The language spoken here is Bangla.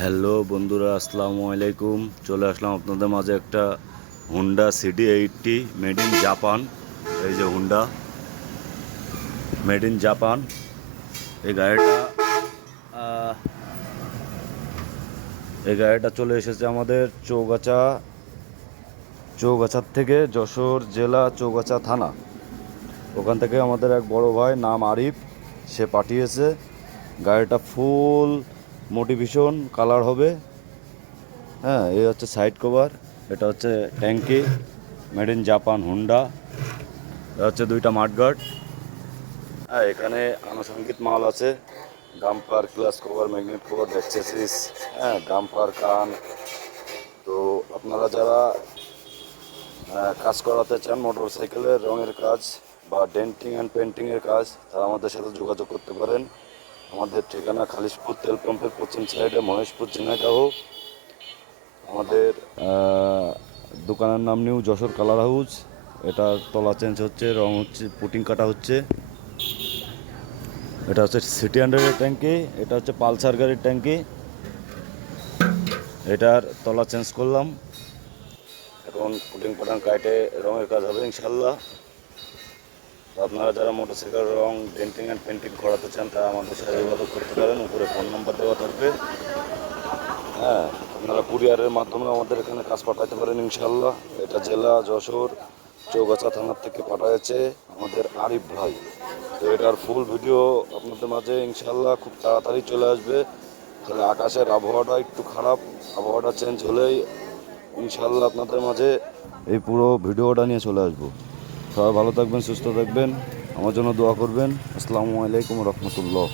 হ্যালো বন্ধুরা, আসসালামু আলাইকুম। চলে আসলাম আপনাদের মাঝে একটা Honda CD 80 made in Japan. এই যে হুন্ডা মেড ইন জাপান। এই গাড়িটা আহ, এই গাড়িটা চলে এসেছে আমাদের চৌগাছার থেকে, যশোর জেলা চৌগাছা থানা। ওখান থেকে আমাদের এক বড় ভাই নাম আরিফ, সে পাঠিয়েছে। গাড়িটা ফুল মোটিভেশন কালার হবে। হ্যাঁ, এই হচ্ছে সাইড কভার, এটা হচ্ছে ট্যাঙ্কি মেড ইন জাপান হুন্ডা। এটা হচ্ছে দুইটা মাডগার্ড। হ্যাঁ, এখানে আনুষঙ্গিক মাল আছে, dumper, class cover, magnet cover, accessories, হ্যাঁ, ডাম্পার, কান। তো আপনারা যারা কাজ করাতে চান, মোটর সাইকেলের রঙের কাজ বা ডেন্টিং অ্যান্ড পেন্টিংয়ের কাজ, তারা আমাদের সাথে যোগাযোগ করতে পারেন। আমাদের ঠিকানা খালিশপুর তেল পাম্পের পশ্চিম সাইডে, মহেশপুর, ঝিনাইদহ। আমাদের দোকানের নাম নিউ যশোর কালার হাউস। এটার তলা চেঞ্জ হচ্ছে, রং হচ্ছে, পুটিং কাটা হচ্ছে। এটা হচ্ছে সিটি হান্ড্রেডের ট্যাঙ্কি, এটা হচ্ছে পালসার গাড়ির ট্যাঙ্কি। এটার তলা চেঞ্জ করলাম, এখন পুটিং পাটাং কাটে রঙের কাজ হবে ইনশাল্লাহ। তো আপনারা যারা motorcycle wrong denting and painting করাতে চান, তারা আমাদের সাথে যোগাযোগ করতে পারেন। উপরে ফোন নাম্বার দেওয়া থাকবে। হ্যাঁ, আপনারা কুরিয়ারের মাধ্যমে আমাদের এখানে কাজ পাঠাতে পারেন ইনশাল্লাহ। এটা জেলা যশোর চৌগাছা থানার থেকে পাঠাচ্ছে আমাদের আরিফ ভাই। তো এটার ফুল ভিডিও আপনাদের মাঝে ইনশাল্লাহ খুব তাড়াতাড়ি চলে আসবে। তাহলে আকাশের আবহাওয়াটা একটু খারাপ, আবহাওয়াটা চেঞ্জ হলেই ইনশাল্লাহ আপনাদের মাঝে এই পুরো ভিডিওটা নিয়ে চলে আসবো। সবাই ভালো থাকবেন, সুস্থ থাকবেন, আমার জন্য দোয়া করবেন। আসসালামু আলাইকুম রহমতুল্লাহ।